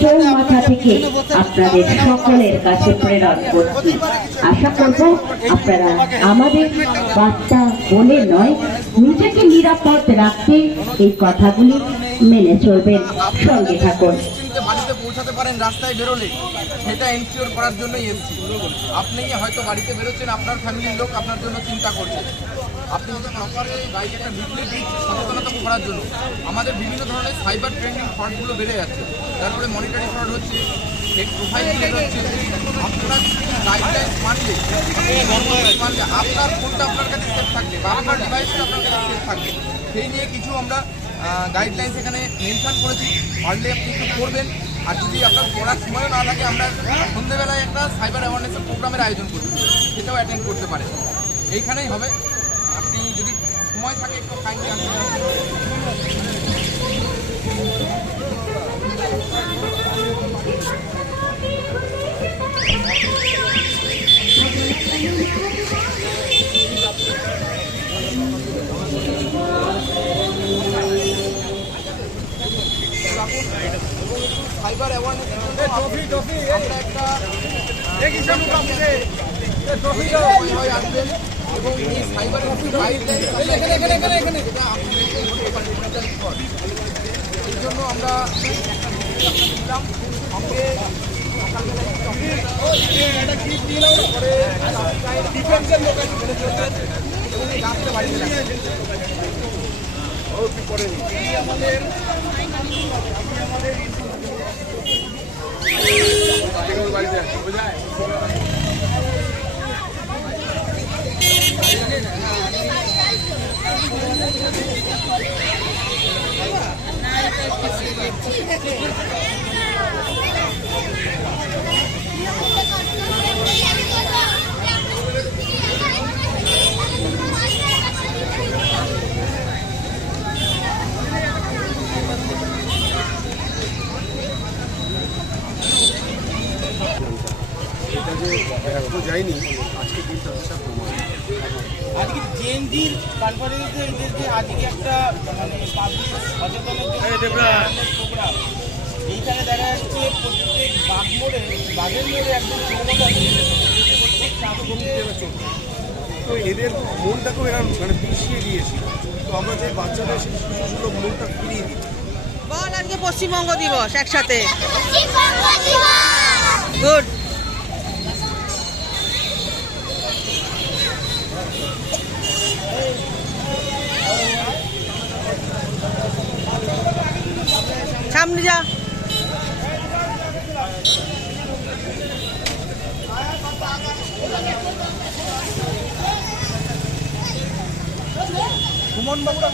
চৌমাথা থেকে আপনাদের সকলের কাছে প্রেরণ করছি। আশা করব আপনারা আমাদের বার্তা বলে নয়, নিজেকে নিরাপদ রাখতে এই কথাগুলি মেনে চলবেন। সঙ্গে থাকুন। বাড়িতে পৌঁছাতে পারেন রাস্তায় বেরোলে, সেটা এনশিওর করার জন্যই এসেছি। আপনি হয়তো বাড়িতে বেরোচ্ছেন, আপনার ফ্যামিলির লোক আপনার জন্য চিন্তা করছে। আপনি যদি প্রপারে বাইরে একটা ভিজিবিলিটি সচেতনতা করার জন্য আমাদের বিভিন্ন ধরনের সাইবার ট্রেন্ডিং ফ্রডগুলো বেড়ে যাচ্ছে, তারপরে মনিটারি ফ্রড হচ্ছে, ফেক প্রোফাইল হচ্ছে। আপনারা গাইডলাইন্স মানলে আপনার ফোনটা আপনার কাছে সেফ থাকবে বা আপনার ডিভাইসটা আপনার কাছে সেফ থাকবে। সেই নিয়ে কিছু আমরা গাইডলাইন্স এখানে মেনশন করেছি, পারলে আপনি একটু করবেন। আর যদি আপনার পড়ার সময়ও না লাগে, আমরা সন্ধ্যেবেলায় একটা সাইবার অ্যাওয়ারনেসের প্রোগ্রামের আয়োজন করি, সেটাও অ্যাটেন্ড করতে পারেন। এইখানেই হবে। আপনি যদি সময় থাকে একটু কাইন্ডলি সাইবার অ্যাওয়ারনেসের জন্য আমরা একটা আসবেন এবং এই সাইবার এই জন্য আমরা দিলাম সঙ্গে এখনো যায়নি, আজকে দিনটা আসার সময়। আজকে জেএনজির কনফারেন্সে যে আজকে একটা মানে পাবলিক সচেতনতার প্রোগ্রাম, এইখানে দেখা যাচ্ছে প্রত্যেক বাঘের মোড়ে একজন তো এদের মনটাকেও এরা মানে পিছিয়ে দিয়েছি। তো আমরা যে বাচ্চাদের সেই শিশুগুলো মনটা ফিরিয়ে দিচ্ছি। বল আজকে পশ্চিমবঙ্গ দিবস একসাথে গুড। সামনে যা। সুমন বাবুরা